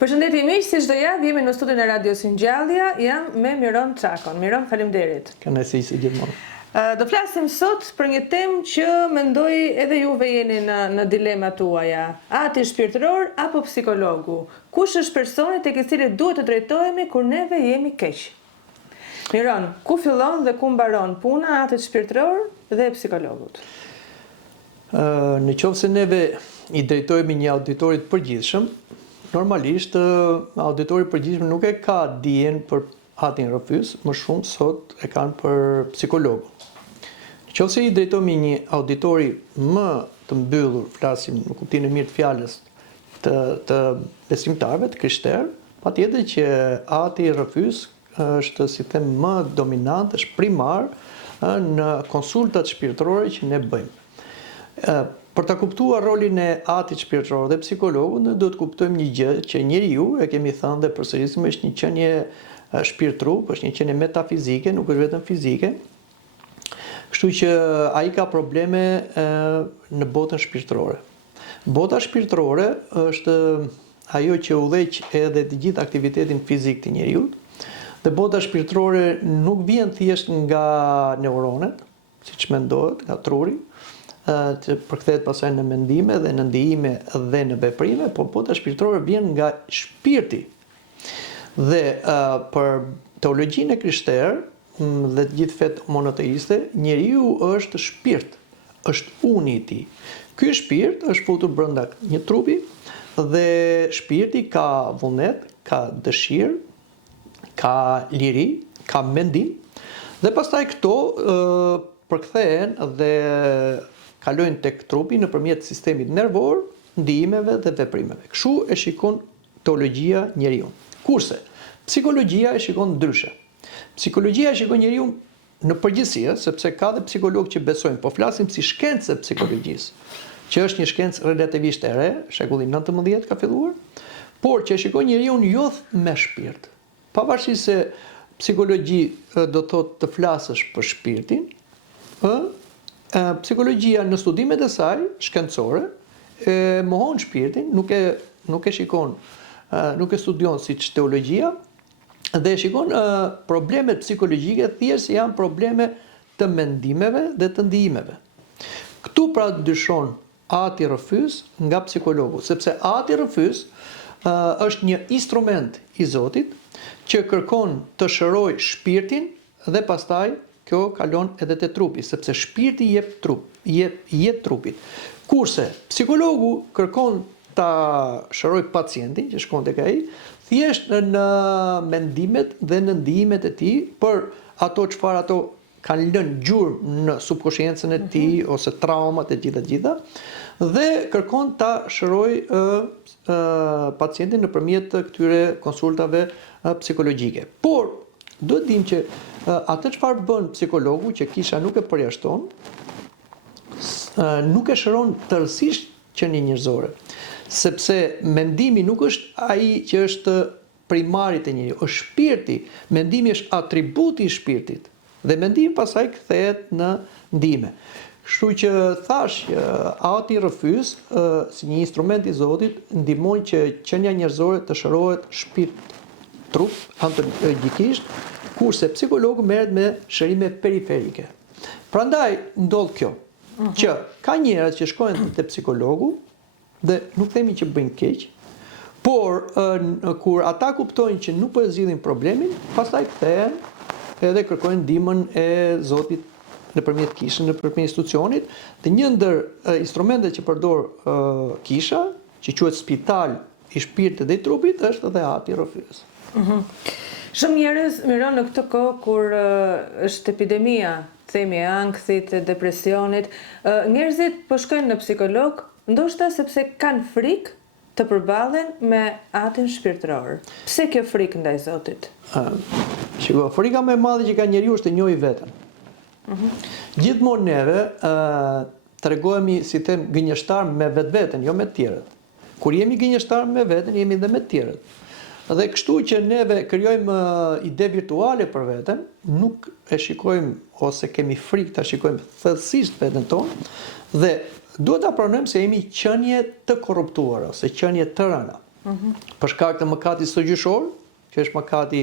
Përshëndetje miq, si çdo javë jemi në studion e Radios Ngjallja, jam me Miron Çakon. Miron, faleminderit. Kënaqësi si gjithmonë. Do flasim sot për një temë që mendoj edhe juve jeni në dilemat tuaja. Ati shpirtëror apo psikologu? Kush është personi tek i cili duhet të drejtohemi kur neve jemi keq? Miron, ku fillon dhe ku mbaron puna e atit shpirtëror dhe e psikologut? Në qoftë se neve i drejtohemi një auditorit përgjithshëm, normalisht auditori përgjithshëm nuk e ka dijen për atin rrëfys, më shumë sot e kanë për psikologun. Në qoftë se i drejtohemi një auditori më të mbyllur, flasim në kuptimin e mirë të fjalës, të besimtarëve, të krishterë, patjetër që ati rrëfys është, si them, më dominant, është primar në konsultat shpirtërore që ne bëjmë. Për ta kuptuar rolin e atit shpirtëror dhe psikologut, ne duhet të kuptojmë një gjë që njeriu, e kemi thënë dhe përsërisim, është një qenie shpirt-trup, është një qenie metafizike, nuk është vetëm fizike. Kështu që ai ka probleme në botën shpirtërore. Bota shpirtërore është ajo që udhëheq edhe të gjithë aktivitetin fizik të njeriu. Dhe bota shpirtërore nuk vjen thjesht nga neuronet, siç mendohet, nga truri, që përkthehet pastaj në mendime dhe në ndijime dhe në veprime, por bota shpirtërore vjen nga shpirti. Dhe për teologjinë e krishterë dhe të gjithë fetë monoteiste, njeriu është shpirt, është uni i tij. Ky shpirt është futur brenda një trupi dhe shpirti ka vullnet, ka dëshirë, ka liri, ka mendim, dhe pastaj këto përkthehen dhe kalojnë tek trupi nëpërmjet sistemit nervor, ndijimeve dhe veprimeve. Kështu e shikon teologjia njeriu. Kurse psikologjia e shikon ndryshe. Psikologjia e shikon njeriu në përgjithësi, sepse ka dhe psikologë që besojnë, po flasim si shkencë e psikologjisë, që është një shkencë relativisht e re, shekulli 19 ka filluar, por që e shikon njeriu jo me shpirt. Pavarësisht se psikologji do thotë të flasësh për shpirtin, psikologjia në studimet e saj shkencore mohon shpirtin, nuk e shikon, nuk e studion siç teologjia, dhe e shikon problemet psikologjike thjesht se janë probleme të mendimeve dhe të ndijimeve. Këtu pra dyshon ati rrëfys nga psikologu, sepse ati rrëfys është një instrument i Zotit që kërkon të shëroj shpirtin dhe pastaj kjo kalon edhe te trupi, sepse shpirti jep trupit. Kurse psikologu kërkon ta shëroj pacientin që shkon tek ai, thjesht në mendimet dhe në ndijimet e tij për ato çfarë ato kanë lënë gjurmë në subkonsciencën e tij ose traumat e gjitha, dhe kërkon ta shëroj pacientin nëpërmjet këtyre konsultave psikologjike. Por duhet dim që atë çfarë bën psikologu që kisha nuk e përjashton, nuk e shëron tërësisht qenie njerëzore, sepse mendimi nuk është ai që është primari te njeriu, është shpirti. Mendimi është atributi i shpirtit dhe mendimi pastaj kthehet në ndijime. Kështu që thash, ati rrëfys si një instrument i Zotit ndihmon që qenia njerëzore të shërohet shpirt, trup, antologjikisht, kurse psikologu merret me shërime periferike. Prandaj ndodh kjo, që ka njerëz që shkojnë te psikologu dhe nuk themi që bëjnë keq, por kur ata kuptojnë që nuk po e zgjidhin problemin, pastaj kthehen edhe kërkojnë ndihmën e Zotit nëpërmjet kishës, nëpërmjet institucionit, dhe një ndër instrumentet që përdor kisha, që quhet spital i shpirtit dhe i trupit, është edhe ati rrëfys. Shumë njerëz, Miron, në këtë kohë kur është epidemia, themi e ankthit, depresionit, njerëzit po shkojnë në psikolog, ndoshta sepse kanë frikë të përballen me atin shpirtëror. Pse kjo frikë ndaj Zotit? Shiko, frika më e madhe që ka njeriu është të njohë veten. Gjithmonë neve tregohemi, si them, gënjeshtar me vetveten, jo me të tjerët. Kur jemi gënjeshtar me veten, jemi edhe me të tjerët. Dhe kështu që neve krijojmë ide virtuale për veten, nuk e shikojmë ose kemi frikë ta shikojmë thellësisht veten tonë, dhe duhet ta pranojmë se jemi qenie të korruptuara ose qenie të rëna. Për shkak të mëkatit sogjushor, që është mëkati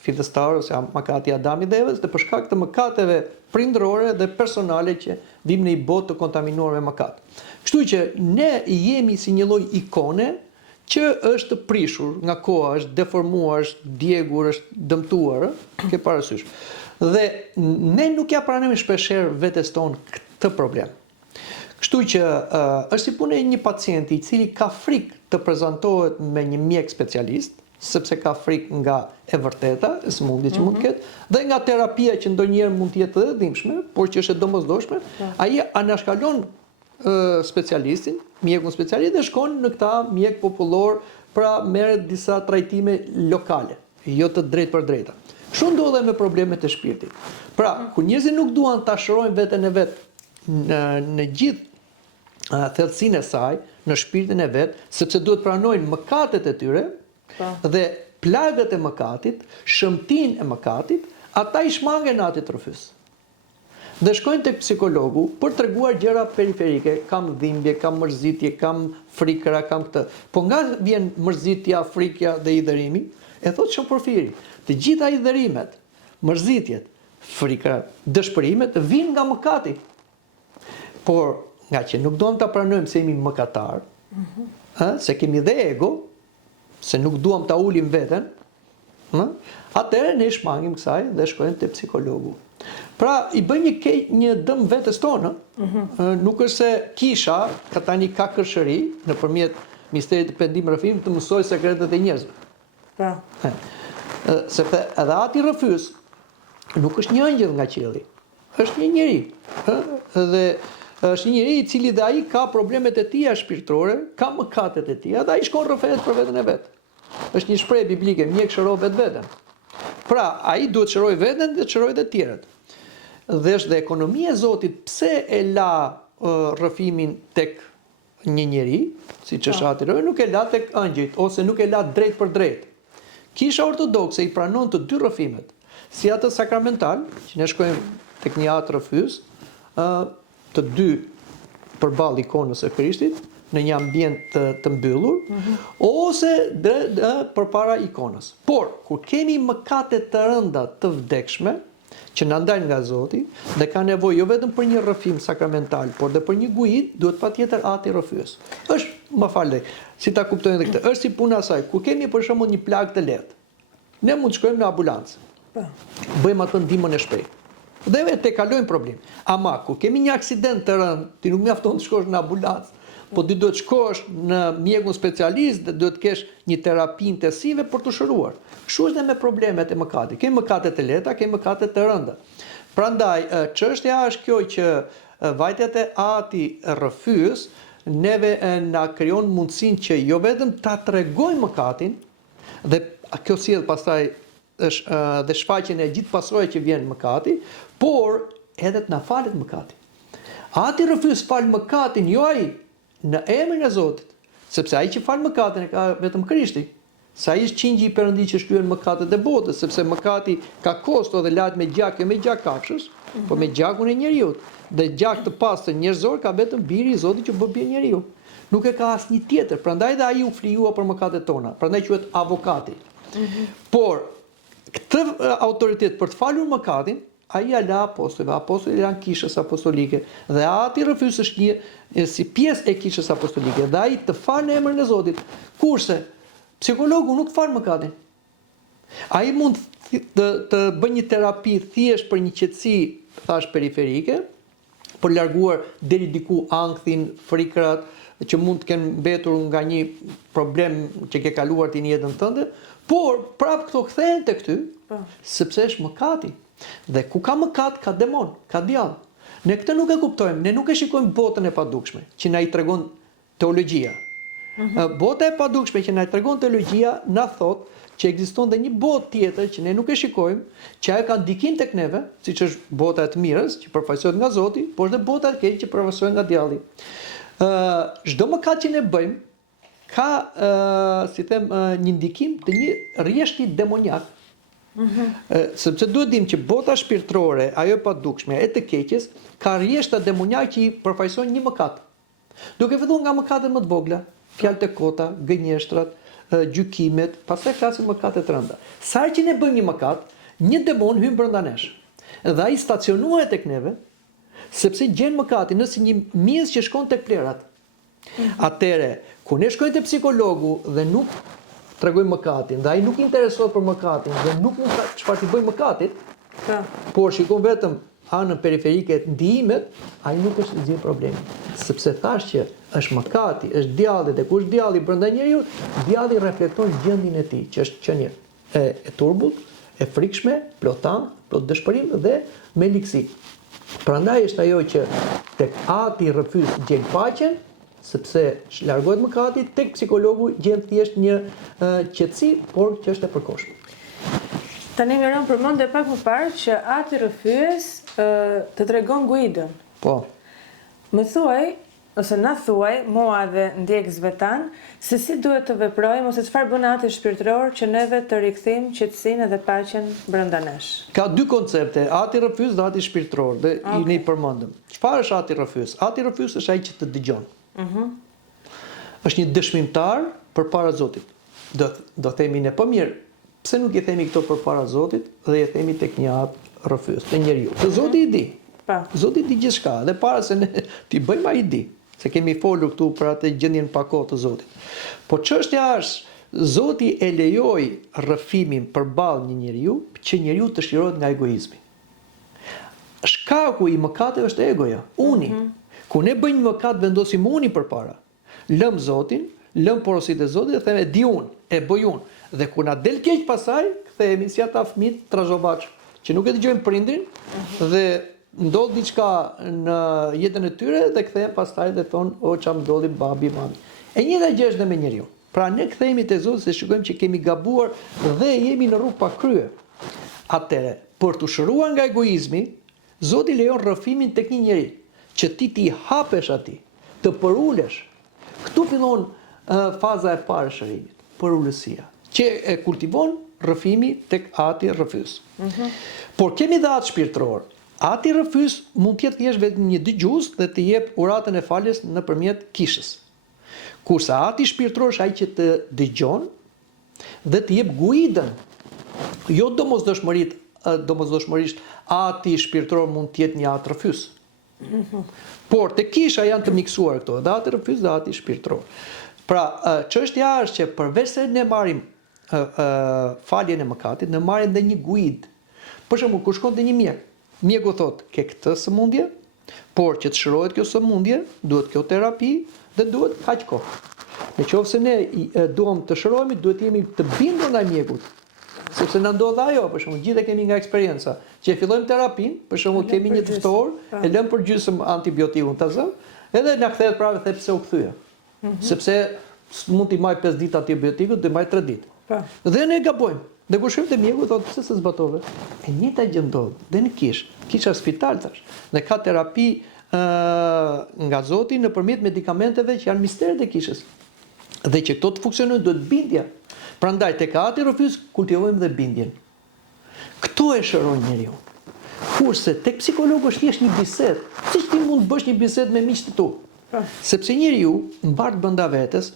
fillestar ose mëkati Adamit dhe Evës, dhe për shkak të mëkateve prindërore dhe personale që vim në një botë të kontaminuar me mëkat. Kështu që ne jemi si një lloj ikone që është prishur nga koha, është deformuar, është djegur, është dëmtuar, ke parasysh. Dhe ne nuk ja pranojmë shpeshherë vetes tonë këtë problem. Kështu që është si punë e një pacienti i cili ka frikë të prezantohet me një mjek specialist, sepse ka frikë nga e vërteta, e sëmundje që mund të ketë, dhe nga terapia që ndonjëherë mund të jetë edhe dhimbshme, por që është e domosdoshme, ai anashkalon specialistin, mjekun specialist dhe shkon në këta mjek popullor, pra merret disa trajtime lokale, jo të drejtë për drejta. Kështu ndodhe me problemet e shpirtit. Pra, kur njerëzit nuk duan ta shërojnë veten e vet në gjithë thellësinë e saj, në shpirtin e vet, sepse duhet pranojnë mëkatet e tyre dhe plagët e mëkatit, shëmtinë e mëkatit, ata i shmangen atit rrëfys. Dhe shkojnë tek psikologu për treguar gjëra periferike, kam dhimbje, kam mërzitje, kam frikëra, kam këtë. Po nga vjen mërzitja, frikja dhe i dërimi, e thot Shën Porfiri, të gjitha i dërimet, mërzitjet, frikërat, dëshpërimet vijnë nga mëkati. Por nga që nuk duam ta pranojmë se jemi mëkatar, se kemi dhe ego, se nuk duam ta ulim veten, atëherë ne shmangim kësaj dhe shkojmë te psikologu. Pra, i bëj një dëm vetes tonë, nuk është se kisha, ka tani ka kërshëri, nëpërmjet misterit të pendim rrëfim, të mësoj sekretet e njerëzve. Sepse edhe ati rrëfys nuk është një angjëll nga qielli, është një njeri. Dhe është një njeri i cili dhe ai ka problemet e tija shpirtërore, ka mëkatet e tija, dhe ai shkon rrëfet për veten e vet. Është një shprehje biblike, mjek shëro vetveten. Pra, ai duhet shëroj veten dhe shëroj dhe tjerët. Dhe është dhe ekonomia e Zotit pse e la rrëfimin tek një njeri, siç është ati rrëfi, nuk e la tek angjëjt ose nuk e la drejt për drejt. Kisha ortodokse i pranon të dy rrëfimet, si atë sakramental, që ne shkojmë tek një atë rrëfys, të dy përballë ikonës së Krishtit, në një ambient të mbyllur, ose përpara ikonës. Por, kur kemi mëkate të rënda të vdekshme, që na ndajnë nga Zoti dhe ka nevojë jo vetëm për një rrëfim sakramental, por dhe për një gujit, duhet patjetër ati rrëfyes. Është, më falë, si ta kuptojnë edhe këtë, është si puna e saj, kur kemi për shembull një plagë të lehtë, ne mund të shkojmë në ambulancë. Bëjmë atë ndihmën e shpejtë. Dhe vetë kalojmë problem. Ama kur kemi një aksident të rënd, ti nuk mjafton të shkosh në ambulancë, po ti duhet shkosh në mjekun specialist dhe duhet kesh një terapi intensive për të shëruar. Kështu është dhe me problemet e mëkatit. Kemi mëkate të lehta, kemi mëkate të rënda. Prandaj, çështja është kjo që vajtjet e ati rrëfyes neve na krijon mundësinë që jo vetëm ta tregojmë mëkatin, dhe kjo sjell pastaj dhe shfaqjen e gjithë pasojave që vjen mëkati, por edhe të na falet mëkati. Ati rrëfyes fal mëkatin, jo ai, në emrin e Zotit, sepse ai që fal mëkatin e ka vetëm Krishti. Sa ai është qingji i Perëndis që shtyen mëkatet e botës, sepse mëkati ka kosto dhe lahet me gjak, jo me gjak kafshës, por me gjakun e njeriu. Dhe gjak të pastër njerëzor ka vetëm biri i Zotit që bë bie njeriu. Nuk e ka asnjë tjetër. Prandaj dhe ai u flijua për mëkatet tona. Prandaj quhet avokati. Por këtë autoritet për të falur mëkatin, ai ja la apostujve, apostujt janë kishës apostolike, dhe ati rrëfyes është një si pjesë e kishës apostolike, dhe ai të fal në emrin e Zotit, kurse psikologu nuk fal mëkatin. Ai mund të bëjë një terapi thjesht për një qetësi, thash periferike, për larguar deri diku ankthin, frikrat që mund të kenë mbetur nga një problem që ke kaluar ti në jetën tënde, por prap këto kthehen tek ty, sepse është mëkati. Dhe ku ka mëkat, ka demon, ka djall. Ne këtë nuk e kuptojmë, ne nuk e shikojmë botën e padukshme, që na i tregon teologjia. Bota e padukshme që na i tregon teologjia na thot që ekziston dhe një botë tjetër që ne nuk e shikojmë, që ajo ka ndikim tek neve, siç është bota e të mirës, që përfaqësohet nga Zoti, por dhe bota e keqe që përfaqësohet nga djalli. Çdo mëkat që ne bëjmë ka, si them, një ndikim të një rrjeshti demoniak. Sepse duhet dim që bota shpirtërore, ajo e padukshme, e të keqes, ka rrjeshta demoniak që i përfaqësojnë një mëkat. Duke filluar nga mëkatet më të vogla, fjalët e kota, gënjeshtrat, gjykimet, pastaj flasim mëkate të rënda. Sa herë që ne bëjmë një mëkat, një demon hyn brenda nesh. Dhe ai stacionohet tek neve, sepse gjen mëkatin, nëse një mjes që shkon tek plerat. Atëre, kur ne shkojmë te psikologu dhe nuk tregojmë mëkatin, dhe ai nuk interesohet për mëkatin dhe nuk mund çfarë t'i bëjë mëkatit, por shikon vetëm anën periferike të ndihimet, ai nuk është zgjidhje problemi. Sepse thash që është mëkati, është djalli, dhe kur është djalli brenda njeriu, djalli reflekton gjendjen e tij, që është qenie e turbullt, e frikshme, plotan, plot dëshpërim dhe me ligësi. Prandaj është ajo që tek ati rrëfys gjen paqen, sepse largohet mëkati, tek psikologu gjen thjesht një qetësi, por që është e përkohshme. Tani më rënë përmend pak më parë që ati rrëfyes të tregon guidën. Po. Më thuaj, ose na thuaj, mua dhe ndjekësve tanë, se si duhet të veprojmë ose çfarë bën ati shpirtëror që neve të rikthejmë qetësinë dhe paqen brenda nesh. Ka dy koncepte, ati rrëfys dhe ati shpirtëror, dhe i ne i përmendëm. Çfarë është ati rrëfys? Ati rrëfys është ai që të dëgjon. Është një dëshmimtar përpara Zotit. Do themi ne, po mirë, pse nuk i themi këto përpara Zotit dhe i themi tek një atë rrëfys, te njeriu. Se Zoti i di. Zoti di gjithçka, dhe para se ne t'i bëjmë ai di, se kemi folur këtu për atë gjendjen pa kohë të Zotit. Po çështja është, Zoti e lejoi rrëfimin përballë një njeriu që njeriu të shlirohet nga egoizmi. Shkaku i mëkateve është egoja, uni. Kur ne bëjmë mëkat vendosim uni përpara. Lëm Zotin, lëm porositë e Zotit dhe themi di unë, e bëj unë. Dhe kur na del keq pasaj, kthehemi si ata fëmijë trazhovaç, që nuk e dëgjojnë prindrin dhe ndodh diçka në jetën e tyre dhe kthehen pastaj dhe thon o çam ndodhi babi mami. E njëjta gjë është me njeriu. Pra ne kthehemi te Zoti se shikojmë që kemi gabuar dhe jemi në rrugë pa krye. Atëre, për të shëruar nga egoizmi, Zoti lejon rrëfimin tek një njeri, që ti hapesh atij, të përulesh. Këtu fillon faza e parë e shërimit, përullësia, që e kultivon rrëfimi tek ati rrëfys. Por kemi dhe atë shpirtëror. Ati rrëfys mund të jetë thjesht vetëm një dëgjues dhe të jep uratën e faljes nëpërmjet kishës. Kurse ati shpirtëror është ai që të dëgjon dhe të jep guidën. Jo domosdoshmërisht ati shpirtëror mund të jetë një atë rrëfys. Por te kisha janë të miksuar këto, dhe ati rrëfys dhe ati shpirtëror. Pra, çështja është që përveç se ne marrim faljen e mëkatit, ne marrim dhe një guidë. Për shembull, kur shkon te një mjek, mjeku thot, ke këtë sëmundje, por që të shërohet kjo sëmundje, duhet kjo terapi dhe duhet kaq kohë. Nëse ne duam të shërohemi, duhet jemi të bindur ndaj mjekut. Sepse na ndodh ajo, për shembull, gjithë kemi nga eksperjenca, që fillojmë terapin, për shembull, kemi një të ftohur, e lëm për gjysmë antibiotikun ta zë, edhe na kthehet prapë dhe pse u kthye. Sepse mund t'i marr 5 ditë antibiotikut, do marr 3 ditë. Dhe ne gabojmë. Dhe kur shkojmë te mjeku thotë pse s'e zbatove? E njëjta gjë ndodh. Dhe në kisha spital tash. Dhe ka terapi nga Zoti nëpërmjet medikamenteve që janë misteret e kishës. Dhe që këto të funksionojnë duhet bindja. Prandaj tek ati rrëfys kultivojmë dhe bindjen. Kto e shëron njeriu. Kurse tek psikologu është thjesht një bisedë. Siç ti mund të bësh një bisedë me miqtë tu. Sepse njeriu mbart brenda vetes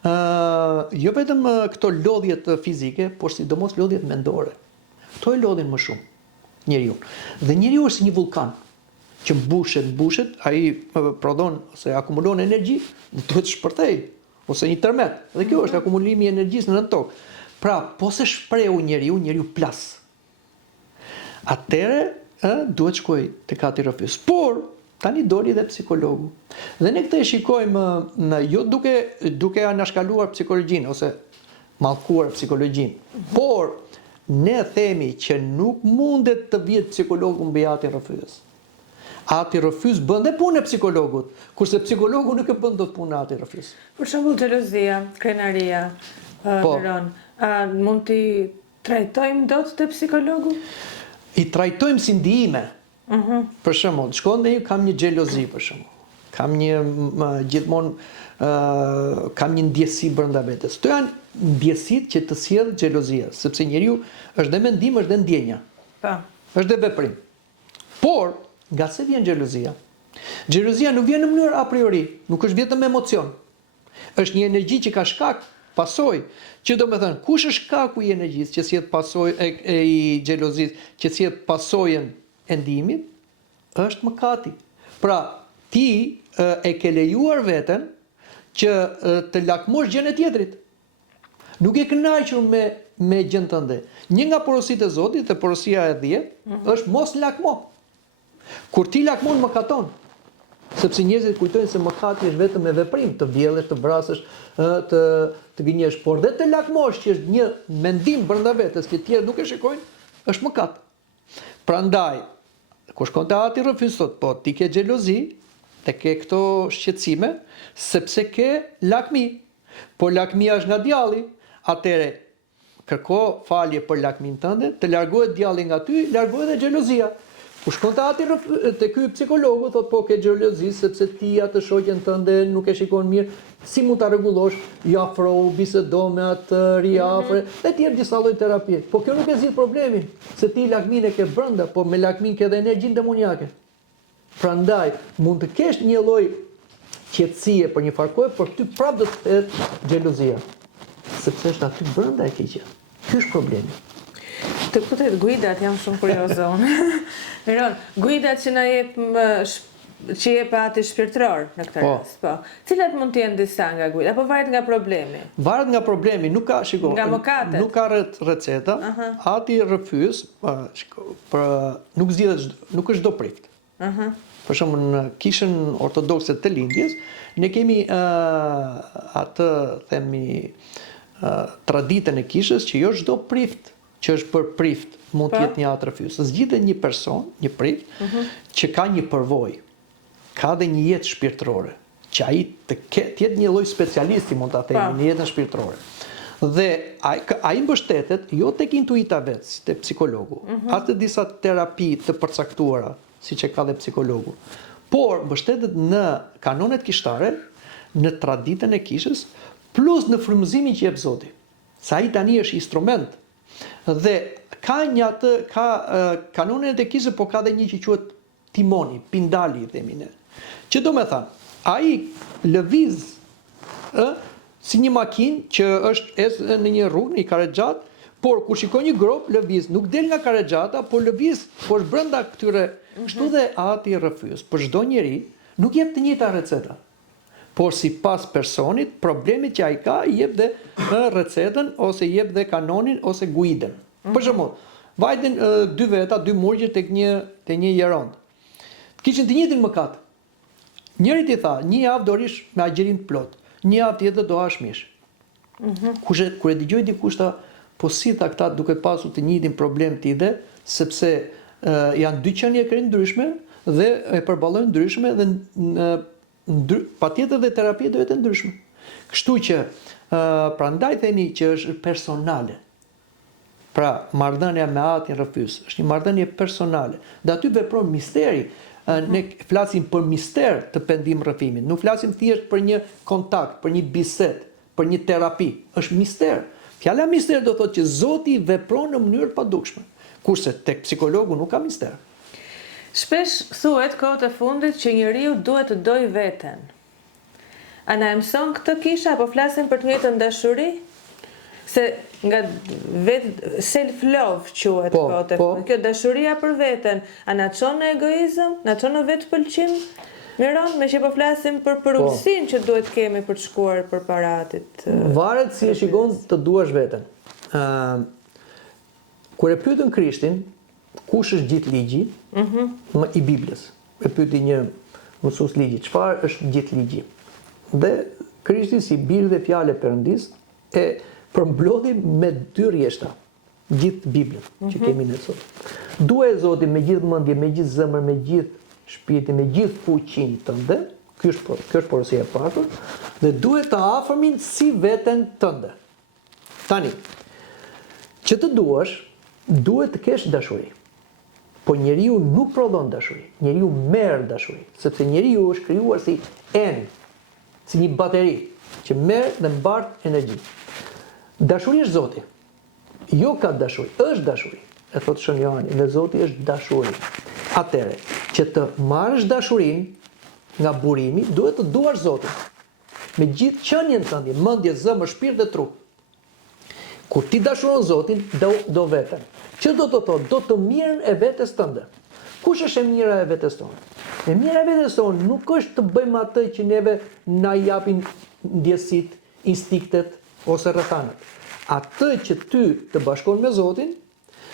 jo vetëm këto lodhjet fizike, por sidomos lodhjet mendore. Këto e lodhin më shumë njeriu. Dhe njeriu është si një vulkan që mbushet, ai prodhon ose akumulon energji, dhe duhet shpërthej, ose një tërmet. Dhe kjo është akumulimi i energjisë në tokë. Pra, po se shprehu njeriu plas. Atëre duhet shkoj tek ati rrëfys. Por tani doli dhe psikologu. Dhe ne këtë e shikojmë jo duke anashkaluar psikologjinë ose mallkuar psikologjinë. Por ne themi që nuk mundet të vihet psikologu mbi atin rrëfys. Ati rrëfys bën dhe punë e psikologut, kurse psikologu nuk e bën dot punën e ati rrëfys. Për shembull xhelozia, krenaria, mund t'i trajtojmë dot te psikologu? I trajtojmë si ndihime. Për shembull, shkon dhe kam një xhelozi për shembull. Kam kam një ndjesi brenda vetes. Këto janë ndjesitë që të sjell xhelozia, sepse njeriu është dhe mendim, është dhe ndjenja. Është dhe veprim. Por nga se vjen xhelozia? Xhelozia nuk vjen në mënyrë a priori, nuk është vetëm emocion. Është një energji që ka shkak pasojë. Që do me thënë, kush është shkaku i energjisë që sjell pasojë i xhelozisë, që sjell pasojën e ndihmit, është mëkati. Pra, ti e ke lejuar veten që të lakmosh gjën e tjetrit. Nuk e kënaqur me gjën tënde. Një nga porositë e Zotit, dhe porosia e 10, është mos lakmo. Kur ti lakmon mëkaton. Sepse njerëzit kujtojnë se mëkati është vetëm me veprim, të vjedhësh, të vrasësh, të gënjesh, por dhe të lakmosh që është një mendim brenda vetes që tjerë nuk e shikojnë, është mëkat. Prandaj, kur shkon te ati rrëfys thot, po ti ke xhelozi, te ke këto shqetësime, sepse ke lakmi. Po lakmia është nga djalli, atëre kërko falje për lakmin tënde, të largohet djalli nga ty, largohet edhe xhelozia. U shkon te ky psikologu, thot po ke xhelozi sepse ti atë shoqen tënde nuk e shikon mirë, si mund ta rregullosh? I afrohu, bisedo me atë, riafre, dhe tjerë disa lloj terapie. Po kjo nuk e zgjidh problemin, se ti lakmin e ke brenda, po me lakmin ke edhe energjinë demoniake. Prandaj mund të kesh një lloj qetësie për një farë, por ty prapë do të ketë xhelozia, sepse është aty brenda e keqja. Ky është problemi. Të kuptoj guidat, jam shumë kurioze unë. Miron, guidat që na jep ati shpirtëror në këtë rast, po. Cilat mund të jenë disa nga guidat, apo varet nga problemi? Varet nga problemi, nuk ka, shiko, nga mëkatet. Nuk ka receta, ati rrëfys, nuk zgjidhet, nuk është do prift. Për shembull, në kishën ortodokse të lindjes, ne kemi atë, themi, traditën e kishës që jo çdo prift që është për prift mund të jetë një atë rrëfys. Zgjidhet një person, një prift, që ka një përvojë, ka dhe një jetë shpirtërore, që ai të jetë një lloj specialisti, mund ta themi, në jetën shpirtërore. Dhe ai mbështetet jo tek intuita vet, tek psikologu, as te disa terapi të përcaktuara, siç e ka dhe psikologu, por mbështetet në kanonet kishtare, në traditën e kishës, plus në frymëzimin që jep Zoti. Sa ai tani është instrument. Dhe ka kanonet e kishës, po ka dhe një që quhet timoni, pindali, themi ne. Që do me thënë, ai lëviz si një makinë që është në një rrugë, një karexhat, por kur shikon një grop, lëviz, nuk del nga karexhata, por lëviz, por është brenda këtyre. Kështu dhe ati rrëfys, për çdo njeri, nuk jep të njëjta receta. Por sipas personit, problemit që ai ka, jep dhe recetën, ose jep dhe kanonin, ose guiden. Për shembull, vajten dy veta, dy murgjë tek një jerond. Kishin të njëjtin mëkat. Njëri ti tha, një javë do rish me agjerim të plot, një javë tjetër do hash mish. Kur e dëgjoj dikush tha, po si tha këta duke pasur të njëjtin problem ti dhe, sepse janë dy qenie krejt ndryshme dhe e përballojnë ndryshme dhe patjetër dhe terapia do jetë ndryshme. Kështu që prandaj themi që është personale. Pra, marrëdhënia me atin rrëfys është një marrëdhënie personale. Dhe aty vepron misteri. Ne flasim për mister të pendim rrëfimit. Nuk flasim thjesht për një kontakt, për një bisedë, për një terapi. Është mister. Fjala mister do thotë që Zoti vepron në mënyrë padukshme. Kurse tek psikologu nuk ka mister. Shpesh thuhet kohët e fundit që njeriu duhet të dojë veten. A na mëson këtë kisha, apo flasim për të njëjtën dashuri? Se nga self-love quhet kohët e fundit. Kjo dashuria për veten, a na çon në egoizëm, na çon në vetpëlqim? Miron, me që po flasim për përulësinë që duhet kemi për të shkuar përpara atit. Varet si e shikon të duash veten. Kur e pyetën Krishtin, kush është gjithë ligji i Biblës? E pyeti një mësues ligji, çfarë është gjithë ligji? Dhe Krishti si bir dhe fjalë Perëndis e përmblodhi me dy rjeshta gjithë Biblën që kemi ne sot. Duaj Zotin me gjithë mendje, me gjithë zemër, me gjithë shpirtin, me gjithë fuqinë tënde. Ky është porosia e parë. Dhe duhet të afërmin si veten tënde. Tani, që të duash, duhet të kesh dashuri. Po njeriu nuk prodhon dashuri, njeriu merr dashuri, sepse njeriu është krijuar si enë, si një bateri që merr dhe mbart energji. Dashuri është Zoti. Jo ka dashuri, është dashuri. E thotë Shën Johani, dhe Zoti është dashuri. Atëre, që të marrësh dashurinë nga burimi, duhet të duash Zotin. me gjithë qenien tënde, mendje, zemër, shpirt dhe trup. Kur ti dashuron Zotin, do veten. Që do të thotë? Do të mirën e vetes tënde. Kush është e mira e vetes tonë? E mira e vetes tonë nuk është të bëjmë atë që neve na japin ndjesit, instiktet ose rrethanat. Atë që ty të bashkon me Zotin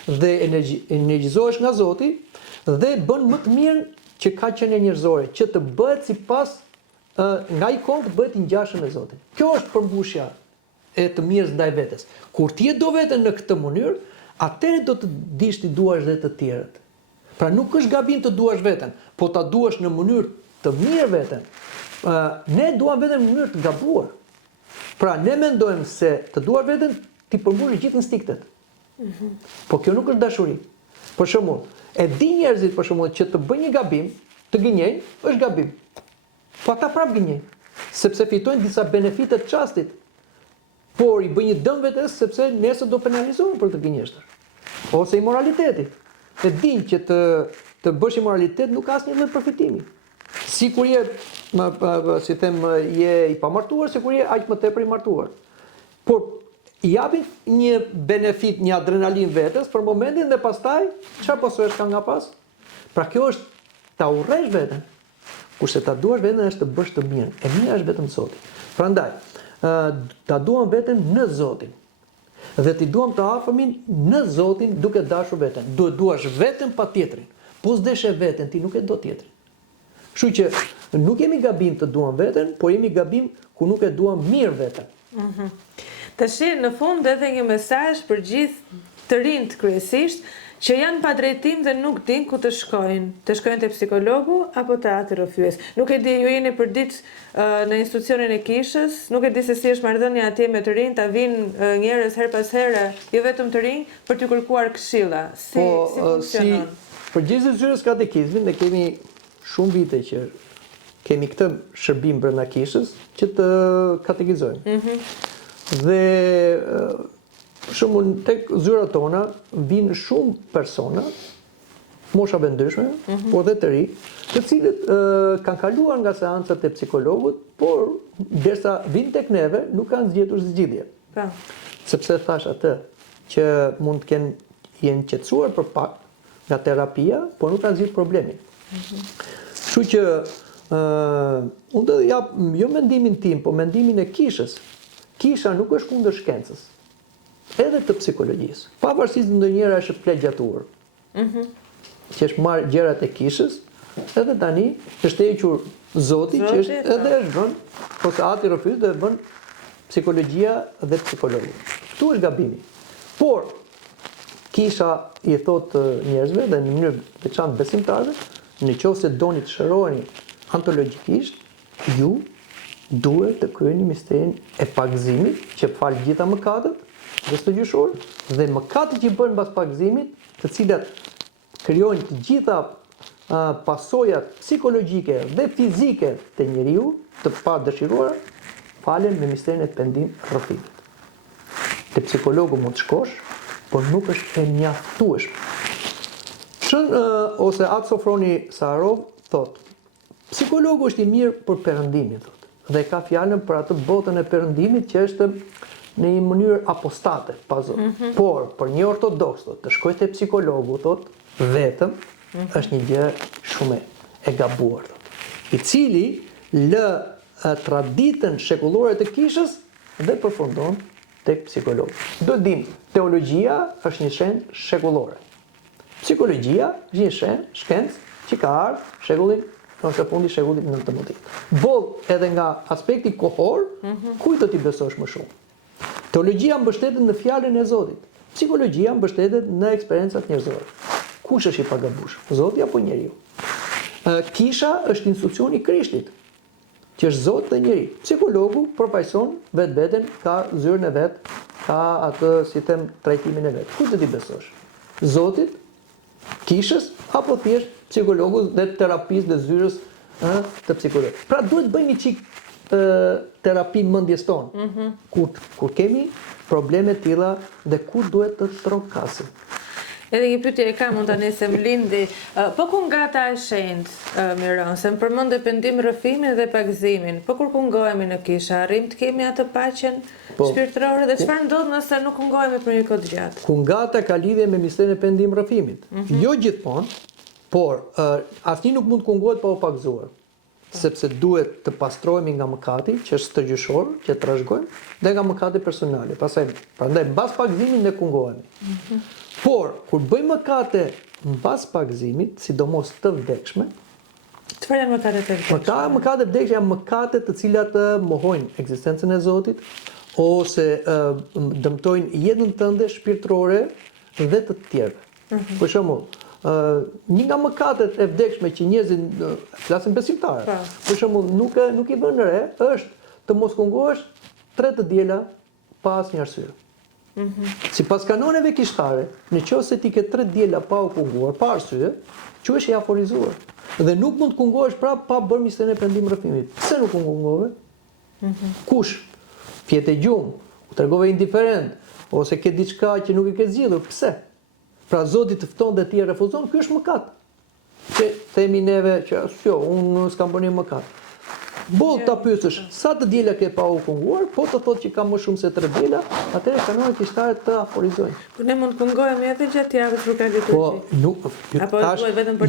dhe energjizohesh nga Zoti dhe bën më të mirën që ka qenë njerëzore, që të bëhet sipas nga i koll të bëhet i ngjashëm me Zotin. Kjo është përmbushja e të mirës ndaj vetes. Kur ti e do veten në këtë mënyrë, atëherë do të dish ti duash dhe të tjerët. Pra nuk është gabim të duash veten, po ta duash në mënyrë të mirë veten. Ne duam veten në mënyrë të gabuar. Pra ne mendojmë se të duar veten ti përmbush gjithë instiktet. Po kjo nuk është dashuri. Për shembull, e di njerëzit për shembull që të bëjnë një gabim, të gënjejnë, është gabim. Po ata prap gënjejnë, sepse fitojnë disa benefite të çastit. Por i bëjnë një dëm vetes sepse nesër do penalizohen për të gënjeshtër. Ose imoraliteti. E din që të bësh imoralitet nuk ka asnjë lloj përfitimi. Sikur je, si them, je i pamartuar, sikur je aq më tepër i martuar. Por i japin një benefit, një adrenalin vetes për momentin dhe pastaj çfarë posohesh ka nga pas? Pra kjo është ta urrësh veten. Kurse ta duash veten është të bësh të mirën. E mira është vetëm Zoti. Prandaj, ta duam veten në Zotin. Dhe ti duam të afërmin në Zotin duke dashur veten. Duhet duash veten pa tjetrin. Po s'desh e veten, ti nuk e do tjetrin. Kështu që nuk jemi gabim të duam veten, por jemi gabim ku nuk e duam mirë veten. Tashi në fund edhe një mesazh për gjithë të rinjt kryesisht që janë pa drejtim dhe nuk din ku të shkojnë te psikologu apo te ati rrëfyes. Nuk e di, ju jeni përditë në institucionin e kishës, nuk e di se si është marrëdhënia atje me të rinj, ta vinë njerëz her pas here, jo vetëm të rinj, për t'ju kërkuar këshilla. Si funksionon? Përgjegjësi i zyrës katekizmit, ne kemi shumë vite që kemi këtë shërbim brenda kishës që të katekizojmë. Dhe për shembull tek zyrat tona vinë shumë persona, moshave ndryshme, por dhe të ri, të cilët kanë kaluar nga seancat e psikologut, por derisa vinë tek neve nuk kanë zgjedhur zgjidhje. Sepse thash atë që mund të jenë qetësuar për pak nga terapia, por nuk kanë zgjidhur problemin. Kështu që unë do të jap jo mendimin tim, po mendimin e kishës. Kisha nuk është kundër shkencës, edhe të psikologjisë. Pavarësisht ndonjëra është plegjatuar. Që është marrë gjërat e kishës, edhe tani është hequr Zoti që është edhe është vënë, ose ati rrëfyes dhe vën psikologjia dhe psikologu. Këtu është gabimi. Por kisha i thot njerëzve dhe në mënyrë veçantë besimtarëve, nëse doni të shëroheni antologjikisht, ju duhet të kryeni misterin e pagëzimit që fal gjitha mëkatet dhe së gjyshor, dhe mëkatet që bën pas pagëzimit, të cilat krijojnë të gjitha pasojat psikologjike dhe fizike të njeriu të padëshiruara, falen me misterin e pendim rrëfimit. Te psikologu mund të shkosh, por nuk është e mjaftueshme. Ose Atë Sofroni Sarov thot, psikologu është i mirë për perëndimin, thot, dhe ka fjalën për atë botën e perëndimit që është në një mënyrë apostate, pa Zot. Por për një ortodoks, thot, të shkojë te psikologu, thot, vetëm është një gjë shumë e gabuar, thot, i cili lë traditën shekullore të kishës dhe përfundon tek psikologu. Do të dim, teologjia është një shenjë shekullore. Psikologjia është një shkencë që ka ardhur shekullin ose fundi shekullit 19. Boll edhe nga aspekti kohor, kujt do t'i besosh më shumë? Teologjia mbështetet në fjalën e Zotit. Psikologjia mbështetet në eksperiencat njerëzore. Kush është i pagabuar? Zoti apo njeriu? Kisha është institucioni i Krishtit, që është Zot dhe njeri. Psikologu përfaqëson vetveten, ka zyrën e vet, ka atë, si them, trajtimin e vet. Kujt do t'i besosh? Zotit, kishës, apo thjesht psikologut dhe terapisë dhe zyrës të psikologut. Pra duhet bëjmë një çik terapinë mendjes tonë. Kur kemi probleme të tilla dhe kur duhet të trokasim. Edhe një pyetje e kam mund ta nesem Lindi. Po kungata e shenjtë, Miron, se më përmend pendim rrëfimin dhe pagëzimin. Po kur kungohemi në kishë, arrim të kemi atë paqen shpirtërore dhe çfarë ndodh nëse nuk kungohemi për një kohë të gjatë? Kungata ka lidhje me misterin e pendim rrëfimit. Jo gjithmonë, por asnjë nuk mund të kungohet pa u pagëzuar. Sepse duhet të pastrohemi nga mëkati, që është tërgjyshor, që trashëgojmë, dhe nga mëkati personale. Prandaj mbas pagëzimit ne kungohemi. Por kur bëjmë mëkate mbas pagëzimit, sidomos të vdekshme, Çfarë janë mëkatet e vdekshme? Mëkatet e vdekshme janë mëkate të cilat mohojnë ekzistencën e Zotit ose dëmtojnë jetën tënde shpirtërore dhe të tjerëve. Për shembull, një nga mëkatet e vdekshme që njerëzit flasin besimtarë, për shembull, nuk i vënë re, është të mos kungohesh 3 të diela pa asnjë arsye. Sipas kanoneve kishtare, nëse ti ke 3 diela pa u kunguar, pa arsye, quhesh i aforizuar. Dhe nuk mund të kungohesh prapë pa bërë misterin e pendim rrëfimit. Pse nuk kungove? Kush? Fjetë gjumë, u tregove indiferent, ose ke diçka që nuk e ke zgjidhur, pse? Pra Zoti të fton dhe ti e refuzon, ky është mëkat. Që themi neve që unë s'kam bërë një mëkat. Boll ta pyesësh, sa të diela ke pa u kunguar, po të thotë që ka më shumë se 3 diela, atëherë kanonat kishtare të aforizojnë. Po ne mund të kungohemi edhe gjatë javës për ka liturgji. Po, nuk,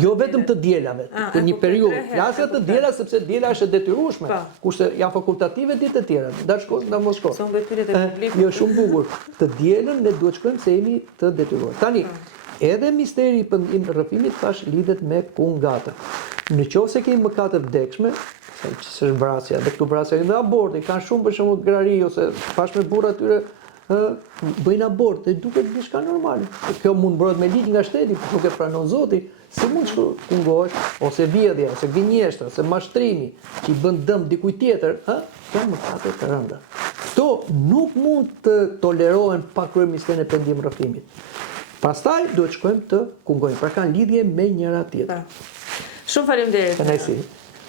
jo vetëm të dielave, për një periudhë. Flasja të diela sepse diela është e detyrueshme, kurse janë fakultative ditë të tjera. Da shkosh, da mos shkosh. Son detyrat e publikut. Jo, shumë bukur. Të dielën ne duhet shkojmë se jemi të detyruar. Tani, edhe misteri i pendim rrëfimit tash lidhet me kungatën. Nëse kemi mëkate vdekshme, që është vrasja, dhe këtu vrasja dhe aborti, kanë shumë për shembull grari ose pash me burra atyre bëjnë abort, dhe duket diçka normale. Kjo mund bëhet me ligj nga shteti, por nuk e pranon Zoti, si mund të kungohesh, ose vjedhja, ose gënjeshtra, ose mashtrimi, që i bën dëm dikujt tjetër, janë mëkate të rënda. Këto nuk mund të tolerohen pa kryer misterin e pendim rrëfimit. Pastaj duhet shkojmë të kungojmë, pra kanë lidhje me njëra tjetrën. Shumë faleminderit. Kënaqësi.